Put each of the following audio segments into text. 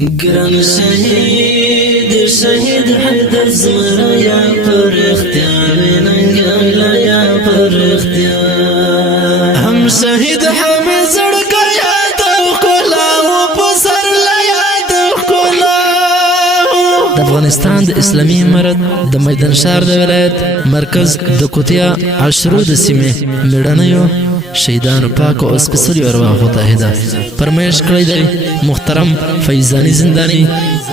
ګران شهید شهید حیدر زمرا یا پر اختیار ننګلا یا پر اختیار هم شهید حمید زړګا یاد کولا او پسر لا یاد کولا د افغانستان د اسلامي امارت د میدان شهر د ولایت مرکز د کوتیا عشرو د سیمه میړنیو شهیدانو پاک او سپیڅلي ارواحو ته هدایت فرمایش کړی دی محترم فیضانی زندانی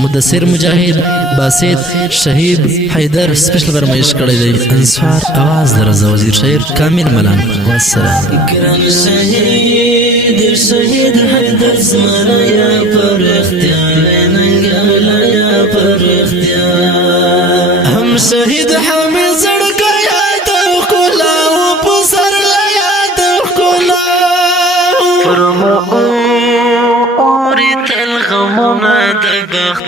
مدثر مجاهد باسط شهید حیدر سپیشل فرمایش کړی دی انصار आवाज درزه وزیر شهیر کامل ملان والسلام ګران شهید شهید حیدر زمرا یا پر اختیار ننګلا یا پر اختیار هم شهید حمید زړګا یاد کولا او پسر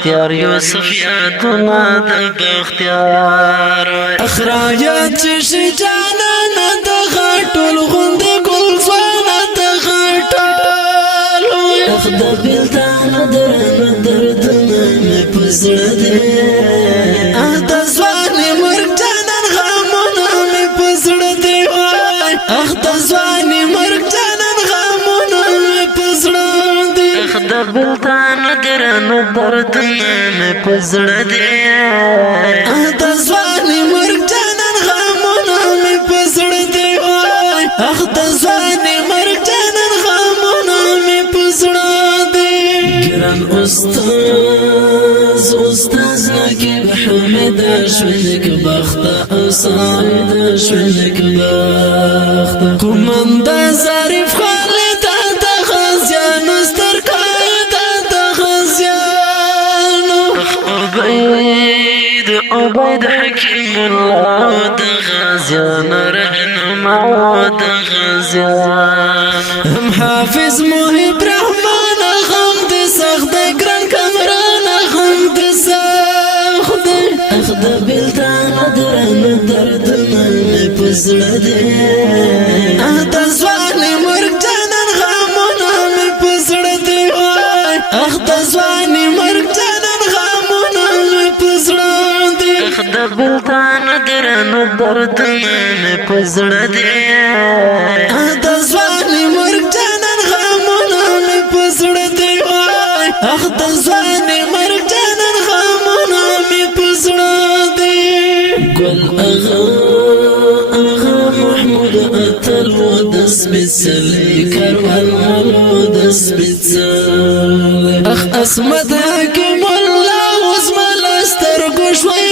بختیار یوسف یادونه د بختیار اخراجات شي جانانه د غټول غوندې ګل ځوانه د غټول اخد بلدانه دردونه مې په زړه دی د ځوانې مرګ جانان غمونه مې په زړه دی اخ د ځوانې مرګ جانان غمونه مې په زړه دی اخ د بلدانه دردونه مې په زړه دی د ځوانې مرګ جانان غمونه مې په زړه دی اخ د ځوانې مرګ جانان غمونه مې په زړه دی ګران استاذ نقیب حمید شوینک بخته او سعید شوینک بخته کومنده ظریف خالد د غازیانو ستر عبید حکیم الله د غازیان رهنما د غازیان هم حافظ محب رحمان غم د سخت ګران کمران غم د سخت اخد بلدان دردونه په زړه دی د ځوانې مرګ جانان غمونه مې په زړه دی اخ د ځوانې مرګ جانان غمونه مې په زړه د بلدان دردونه مې په زړه دی د ځوانې مرګ جانان غمونه مې په زړه دی اخ د ځوانې مرګ جانان غمونه مې په زړه دی ګل اغا محمود اتل و د سپیڅلي کاروان مالو د سپیڅلي اخ اسمت حکیم الله اوس ملسترګو شوی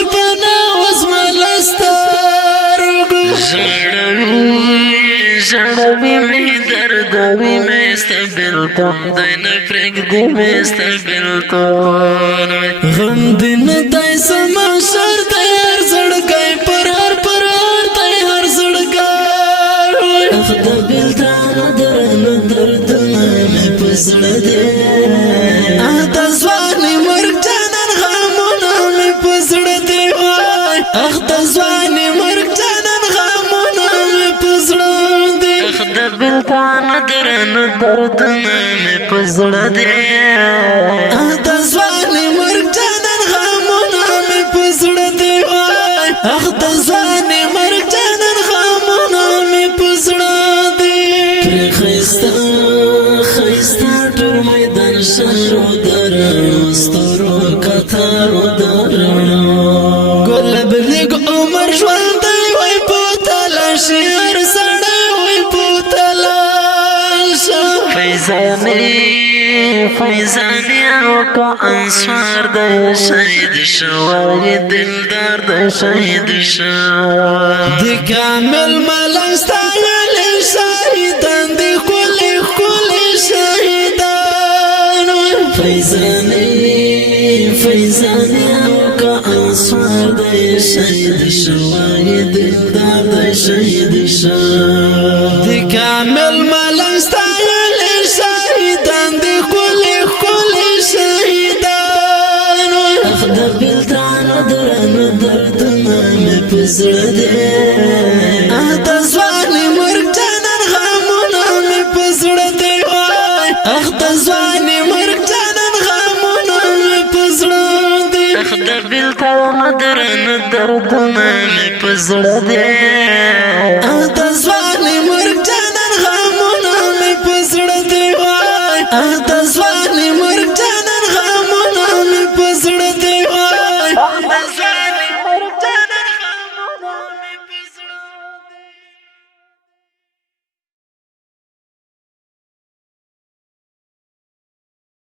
ژړوي مې دردوي مې ستبلتون دی نه پرېږدي مې ستبلتون غم دې نه دی زما شر دی هر زړګی پر هر دی هر زړګی اخ د بېلتانه دردونه مې په زړه دی د ځوانې مرګ جانان غمونه مې په زړه دی اخ د ځوانې مرګ جانان غمونه مې په زړه د بلدان دردونه مې په زړه دی د ځوانې مرګ جانان غمونه مې په زړه دی اخ د ځوانې مرګ جانان غمونه مې په زړه دی پرې ښایسته ټول میدان شهرو د رڼو ستورو کتارو د رڼو ګلاب لیک عمر ژوندی وای په تلاشي هر سړی فیضانی او کا انصار د شهید شوی دلدار د شهید شوی د کامل ملنګ ستایل شهیدان د کلی شهیدان فیضانی او کا انصار د شهید شوی دلدار د شهید شوی د کامل ملنګ ستایل شهیدان د کلی شهیدان اخ د بلدان دردونه مې په زړه دی د ځوانې مرګ جانان غمونه مې په زړه دی اخ د ځوانې مرګ جانان غمونه بیل تا مدرن دردونه می پزړه دې